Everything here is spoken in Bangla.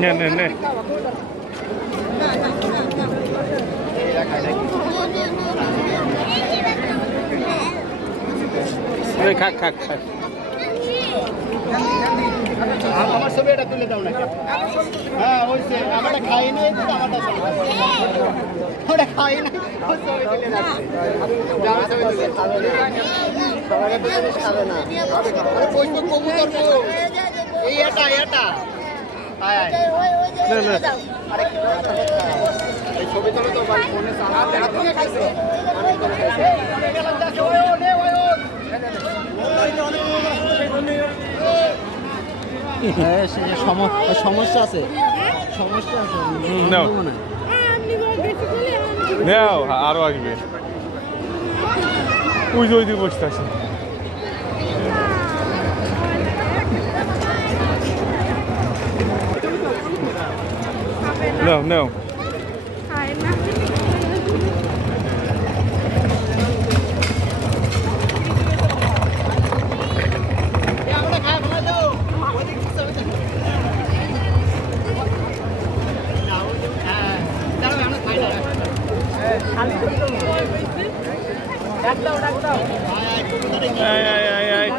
নে নে নে খাক খাক খাক আমার ছবি এটা তুলে দাও না হ্যাঁ ওইসে আমারটা খাই নাই তো আমারটা ওটা খাই নাই ও ছবি তুলে রাখছে যাবে ছবি তুলে সবাই তো জিনিস খাবে না আরে কই তো কবুতর তো এই এটা আয় আয় না না আরে এই ছবি তুলে তো ভাই ফোনে সারা দেখা তো খাইছে অনেক করে খাইছে ওই সমস্যা আছে নাও নাও আরো আসবে ওই যে ওই দিয়ে বসতে আছে নাও নাও ডাক দাও আয় আয় আয় আয়